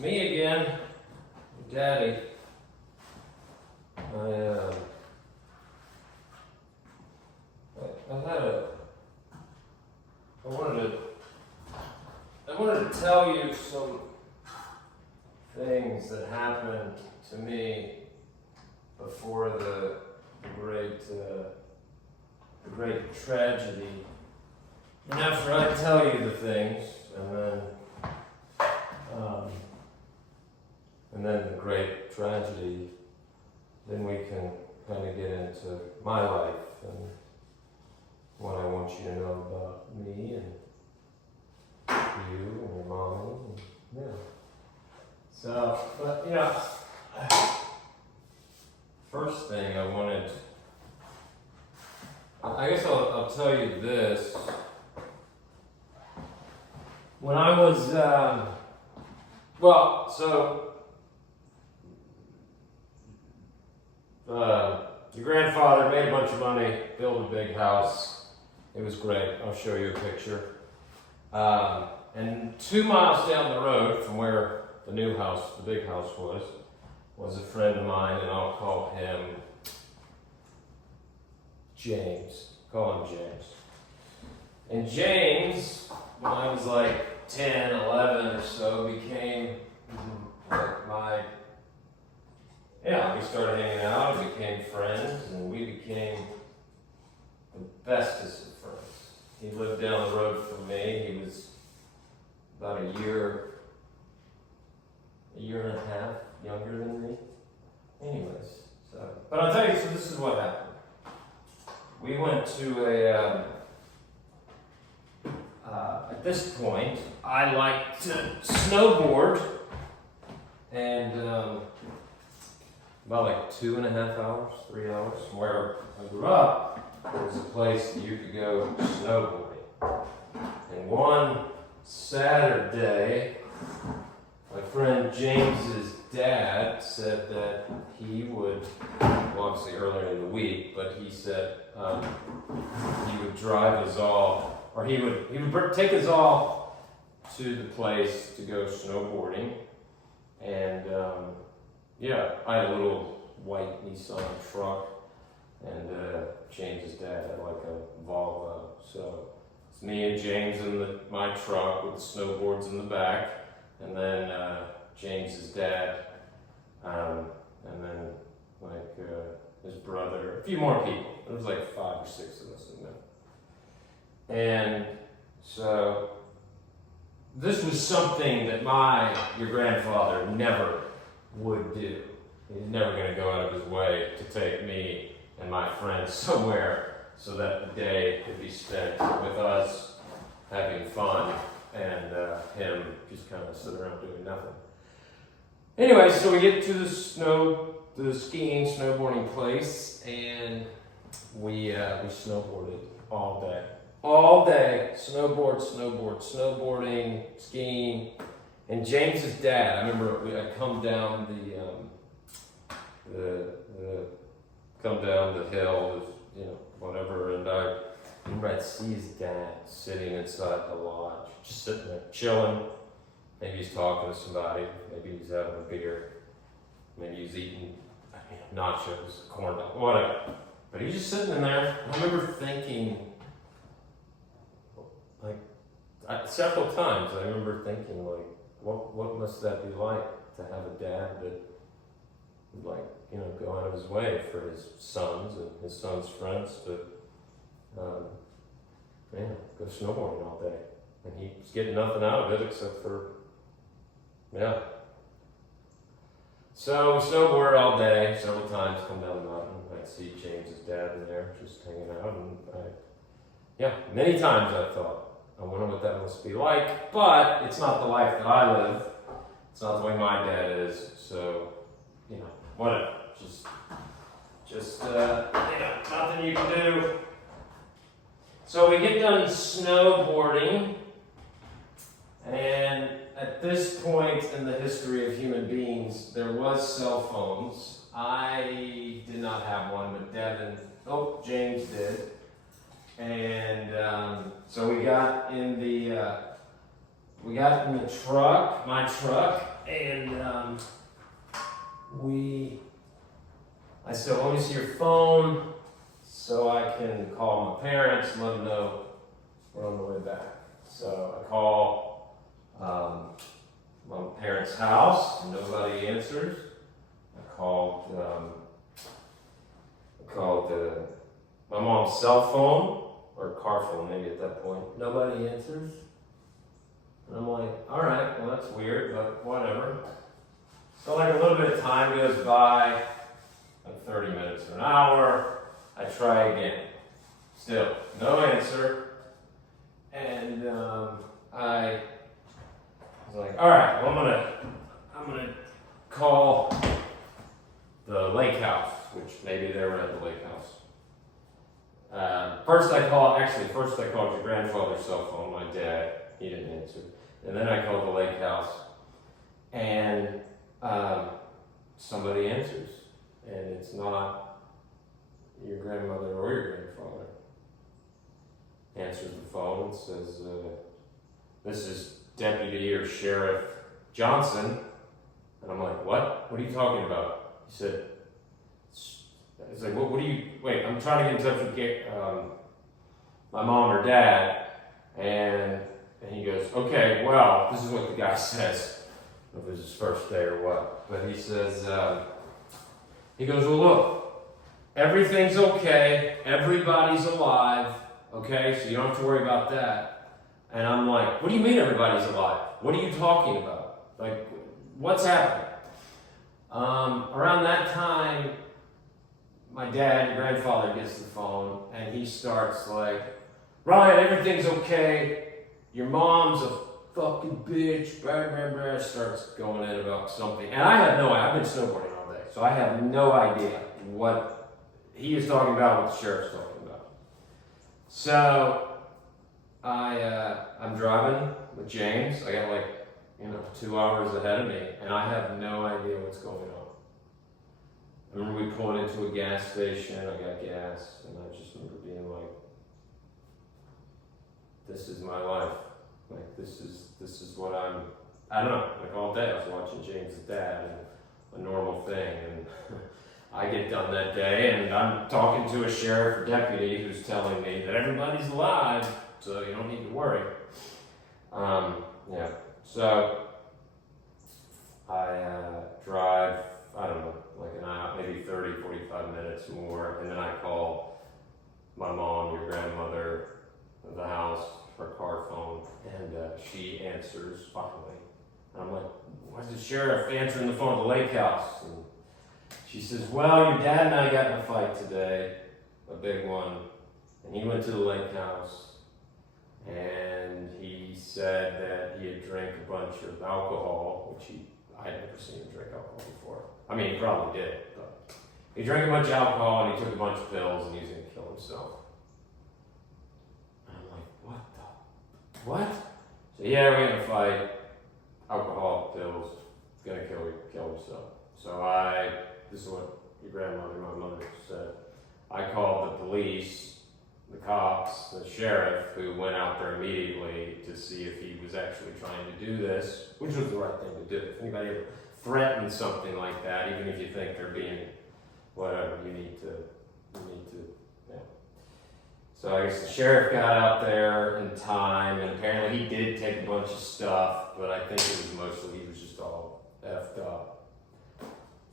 Me again, Daddy. I wanted to tell you some things that happened to me before the great tragedy. And after I tell you the things, and then the great tragedy, then we can kind of get into my life and what I want you to know about me and you and your mommy. And, yeah. So, but first thing I guess I'll tell you this. When I was, your grandfather made a bunch of money, built a big house. It was great. I'll show you a picture. And 2 miles down the road from where the new house, the big house was a friend of mine, and I'll call him James. Call him James. And James, when I was like 10, 11 or so, became like we started hanging out, we became friends, and we became the bestest of friends. He lived down the road from me. He was about a year and a half younger than me. Anyways, but I'll tell you, so this is what happened. We went to at this point, I like to snowboard, and about like 2.5 hours, 3 hours from where I grew up, there was a place that you could go snowboarding. And one Saturday, my friend James's dad said that he would, obviously earlier in the week, but he said he would drive us all, or he would take us all to the place to go snowboarding. And I had a little white Nissan truck, and James's dad had like a Volvo. So it's me and James in my truck with the snowboards in the back, and then James's dad, and then like his brother, a few more people. There was like 5 or 6 of us in there. And so this was something that your grandfather never would do. He's never going to go out of his way to take me and my friends somewhere so that the day could be spent with us having fun and him just kind of sitting around doing nothing. Anyway, so we get to the skiing, snowboarding place, and we snowboarded all day. All day, snowboarding, skiing. And James's dad, I remember I come down the hill, whatever, and I remember I'd see his dad sitting inside the lodge, just sitting there, chilling. Maybe he's talking to somebody, maybe he's having a beer, maybe he's eating nachos, corn dog, whatever. But he's just sitting in there. I remember thinking, several times, what must that be like to have a dad that would go out of his way for his sons and his sons' friends to go snowboarding all day. And he's getting nothing out of it except for, So we snowboarded all day, several times, come down the mountain. I'd see James's dad in there just hanging out. And many times I thought, I wonder what that must be like, but it's not the life that I live. It's not the way my dad is, so, whatever. Just nothing you can do. So we get done snowboarding, and at this point in the history of human beings, there was cell phones. I did not have one, but James did. And so we got in the truck, my truck, And I said, let me see your phone so I can call my parents and let them know we're on the way back. So I call my parents' house, nobody answers. I called my mom's cell phone, or car phone maybe at that point. Nobody answers. And I'm like, all right, well that's weird, but whatever. So like a little bit of time goes by, like 30 minutes or an hour. I try again. Still, no answer. And I was like, all right, well I'm gonna call the lake house, which maybe they were at the lake house. First I called your grandfather's cell phone, my dad. He didn't answer. And then I called the lake house, and somebody answers, and it's not your grandmother or your grandfather. Answers the phone and says, this is Deputy or Sheriff Johnson. And I'm like, what? What are you talking about? He said, it's like, what do you, wait, I'm trying to get in touch with my mom or dad. And he goes, okay, well, this is what the guy says. I don't know if it was his first day or what. But he says, he goes, well, look, everything's okay. Everybody's alive. Okay, so you don't have to worry about that. And I'm like, what do you mean everybody's alive? What are you talking about? Like, what's happening? Around that time, my dad, your grandfather, gets the phone, and he starts like, Ryan, everything's okay. Your mom's a fucking bitch. Blah, blah, blah. Starts going in about something. And I have no idea. I've been snowboarding all day, so I have no idea what he is talking about, what the sheriff's talking about. So I'm driving with James. I got 2 hours ahead of me, and I have no idea what's going on. I remember we pulled into a gas station. I got gas, and I just remember being like, "This is my life. Like this is what I don't know. Like all day, I was watching James' dad and a normal thing, and I get done that day, and I'm talking to a sheriff or deputy who's telling me that everybody's alive, so you don't need to worry. So I drive, I don't know, like an hour, maybe 30, 45 minutes more, and then I call my mom, your grandmother, the house, her car phone, and she answers finally. And I'm like, why is the sheriff answering the phone at the lake house? And she says, well, your dad and I got in a fight today, a big one, and he went to the lake house, and he said that he had drank a bunch of alcohol, which I had never seen him drink alcohol before. I mean, he probably did, but he drank a bunch of alcohol, and he took a bunch of pills, and he was going to kill himself. And I'm like, what? So yeah, we're in a fight, alcohol, pills, gonna kill himself. So this is what your grandmother, my mother said. I called the police, the cops, the sheriff, who went out there immediately to see if he was actually trying to do this, which was the right thing to do. If anybody ever threatens something like that, even if you think they're being whatever, you need to. So I guess the sheriff got out there in time, and apparently he did take a bunch of stuff, but I think it was mostly he was just all effed up.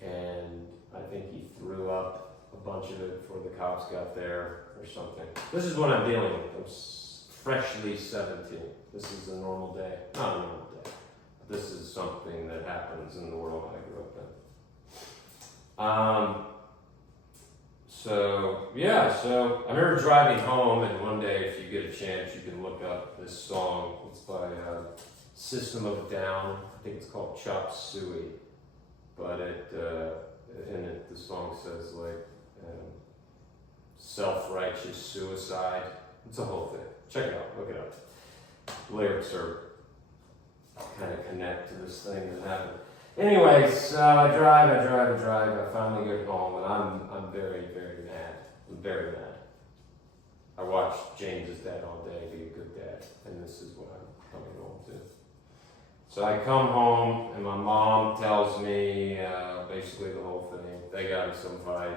And I think he threw up a bunch of it before the cops got there or something. This is what I'm dealing with. I'm freshly 17. This is a normal day. Not a normal day. This is something that happens in the world I grew up in. So I remember driving home, and one day, if you get a chance, you can look up this song. It's by System of a Down. I think it's called Chop Suey. But the song says self-righteous suicide. It's a whole thing. Check it out. Look it up. Lyrics are kind of connect to this thing that happened. Anyways, I drive. I finally get home, and I'm very, very mad. I'm very mad. I watched James's dad all day be a good dad, and this is what I'm coming home to. So I come home and my mom tells me basically the whole thing. They got in some fight.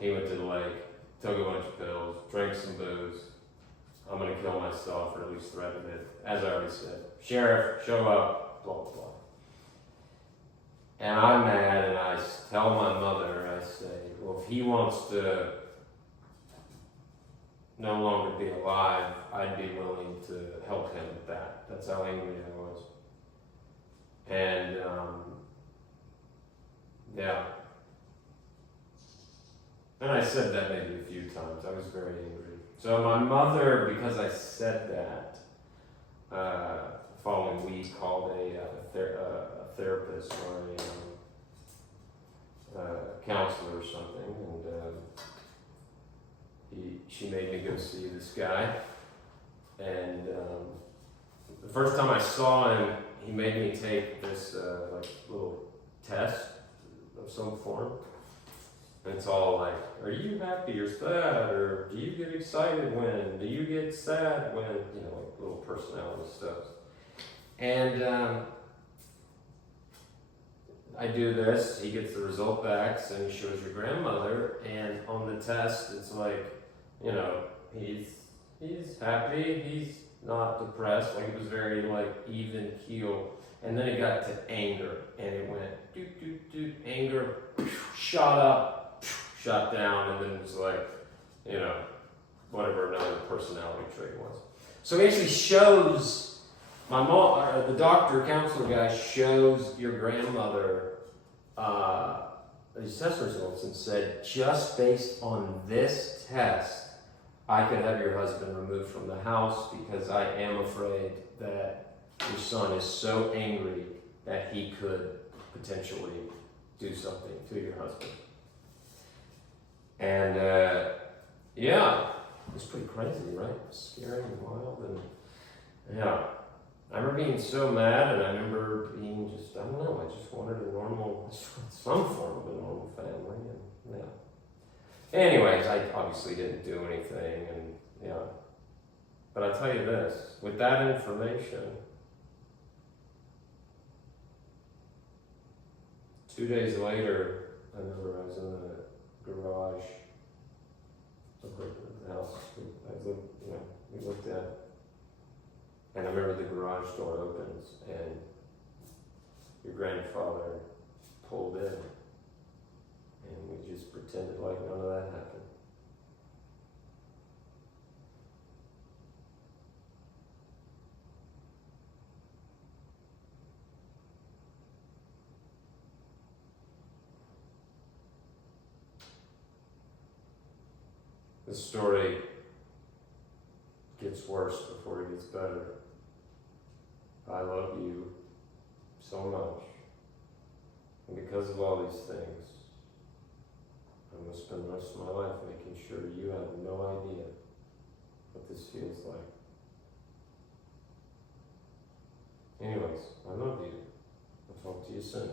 He went to the lake, took a bunch of pills, drank some booze. I'm gonna kill myself, or at least threatened it. As I already said, sheriff, show up, blah blah blah. And I'm mad, and I tell my mother, I say, well, if he wants to no longer be alive, I'd be willing to help him with that. That's how angry I was. And, yeah. And I said that maybe a few times. I was very angry. So my mother, because I said that, the following week called a therapist or a counselor or something, and she made me go see this guy. And the first time I saw him, he made me take this like little test of some form. And it's all like, are you happy or sad? Or do you get excited when? Do you get sad when? You know, like little personality stuff. And I do this, he gets the result back, and he shows your grandmother, and on the test, it's like, you know, he's happy, he's not depressed, like it was very like even keel. And then it got to anger, and it went anger, shot up, shot down, and then it was like, you know, whatever another personality trait was. So it actually shows, my mom, the doctor, counselor guy, shows your grandmother these test results and said, just based on this test, I could have your husband removed from the house because I am afraid that your son is so angry that he could potentially do something to your husband. And yeah, it's pretty crazy, right? Scary and wild, and yeah. I remember being so mad, and I remember being just, I don't know, I just wanted a normal, some form of a normal family, and yeah. Anyways, I obviously didn't do anything, and yeah. But I tell you this, with that information, 2 days later, I remember I was in the garage of the house we looked at. And I remember the garage door opens, and your grandfather pulled in, and we just pretended like none of that happened. The story gets worse before it gets better. I love you so much. And because of all these things, I'm going to spend the rest of my life making sure you have no idea what this feels like. Anyways, I love you. I'll talk to you soon.